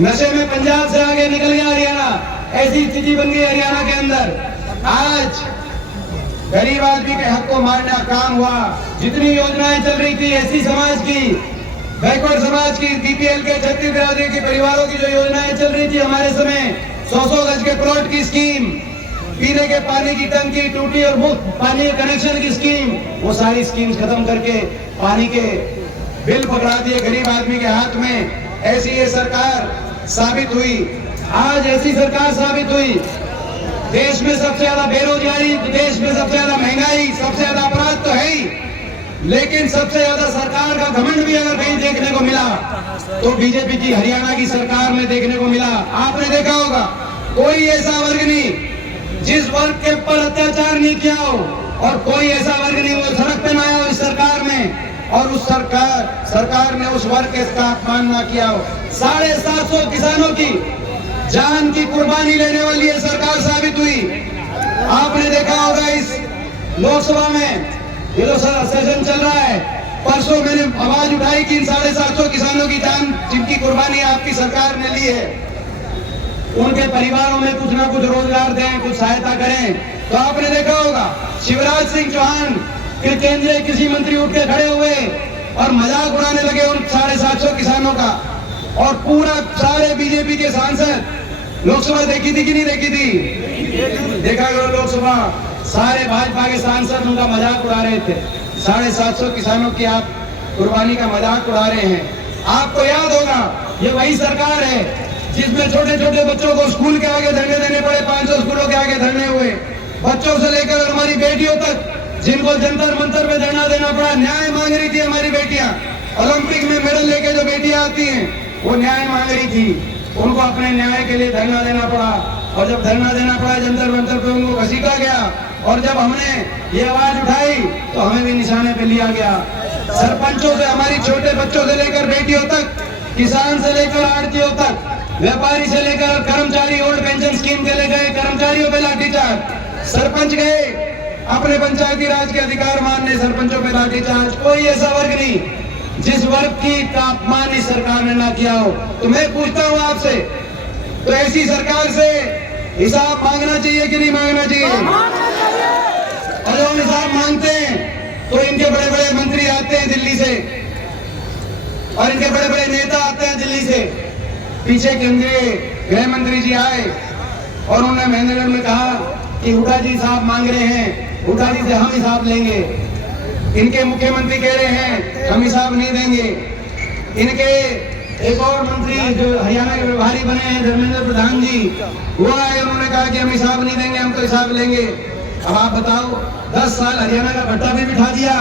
नशे में पंजाब से आगे निकल गया हरियाणा, ऐसी स्थिति बन गई हरियाणा के अंदर। आज गरीब आदमी के हक को मारना काम हुआ। जितनी योजनाएं चल रही थी एससी समाज की, बैकवर्ड समाज की, बीपीएल के 36 बिरादरी के परिवारों की जो योजनाएं चल रही थी हमारे समय, 100 गज के प्लॉट की स्कीम, पीने के पानी की टंकी, टूटी और मुफ्त पानी कनेक्शन की स्कीम, वो सारी स्कीम खत्म करके पानी के बिल पकड़ा दिए गरीब आदमी के हाथ में। ऐसी ये सरकार साबित हुई। आज ऐसी सरकार साबित हुई। देश में सबसे ज्यादा बेरोजगारी, देश में सबसे ज्यादा महंगाई, सबसे ज्यादा अपराध तो है ही, लेकिन सबसे ज्यादा सरकार का घमंड भी अगर कहीं देखने को मिला तो बीजेपी की हरियाणा की सरकार में देखने को मिला। आपने देखा होगा कोई ऐसा वर्ग नहीं जिस वर्ग के ऊपर अत्याचार नहीं किया हो, और कोई ऐसा वर्ग नहीं वो सड़क पे ना आया हो इस सरकार में, और उस सरकार ने उस वर्ग के इसका अपमान ना किया हो। 750 किसानों की जान की कुर्बानी लेने वाली ये सरकार साबित हुई। आपने देखा होगा इस लोकसभा में ये जो सेशन चल रहा है, परसों मैंने आवाज उठाई कि इन 750 किसानों की जान जिनकी कुर्बानी आपकी सरकार ने ली है, उनके परिवारों में कुछ ना कुछ रोजगार दें, कुछ सहायता करें। तो आपने देखा होगा शिवराज सिंह चौहान के केंद्रीय कृषि मंत्री उठ के खड़े हुए और मजाक उड़ाने लगे उन 750 किसानों का, और पूरा सारे बीजेपी के सांसद लोकसभा देखी थी कि नहीं देखी थी? देखा गया लोकसभा, सारे भाजपा के सांसद उनका मजाक उड़ा रहे थे। 750 किसानों की आप कुर्बानी का मजाक उड़ा रहे हैं। आपको याद होगा ये वही सरकार है जिसमें छोटे छोटे बच्चों को स्कूल के आगे धरने देने पड़े, 500 स्कूलों के आगे धरने हुए, बच्चों से लेकर हमारी बेटियों तक जिनको जंतर मंतर में धरना देना पड़ा। न्याय मांग रही थी हमारी बेटियां, ओलंपिक में मेडल लेके जो बेटियां आती हैं वो न्याय मांग रही थी, उनको अपने न्याय के लिए धरना देना पड़ा। और जब धरना देना पड़ा जंतर मंतर पे उनको घसीटा गया, और जब हमने ये आवाज उठाई तो हमें भी निशाने पे लिया गया। सरपंचों से हमारी छोटे बच्चों से लेकर बेटियों तक, किसान से लेकर आड़तियों तक, व्यापारी से लेकर कर्मचारी, ओल्ड पेंशन स्कीम के ले गए कर्मचारियों पे लाठीचार्ज, सरपंच गए अपने पंचायती राज के अधिकार मानने, सरपंचों पे लाठीचार्ज। कोई ऐसा वर्ग नहीं जिस वर्ग की अपमान इस सरकार ने ना किया हो। तो मैं पूछता हूं आपसे, तो ऐसी सरकार से हिसाब मांगना चाहिए कि नहीं मांगना चाहिए? और जो हम हिसाब मांगते हैं तो इनके बड़े बड़े मंत्री आते हैं दिल्ली से, और इनके बड़े बड़े नेता आते हैं दिल्ली से। पीछे केंद्रीय गृह मंत्री जी आए और उन्होंने महेंद्रगढ़ में कहा कि हुड्डा जी हिसाब मांग रहे हैं, हुड्डा जी से हम हिसाब लेंगे। इनके मुख्यमंत्री कह रहे हैं हम हिसाब नहीं देंगे। इनके एक और मंत्री जो हरियाणा के प्रभारी बने हैं धर्मेंद्र प्रधान जी, वो आए, उन्होंने कहा कि हम हिसाब नहीं देंगे, हम तो हिसाब लेंगे। अब आप बताओ, 10 साल हरियाणा का भट्टा भी बिठा दिया।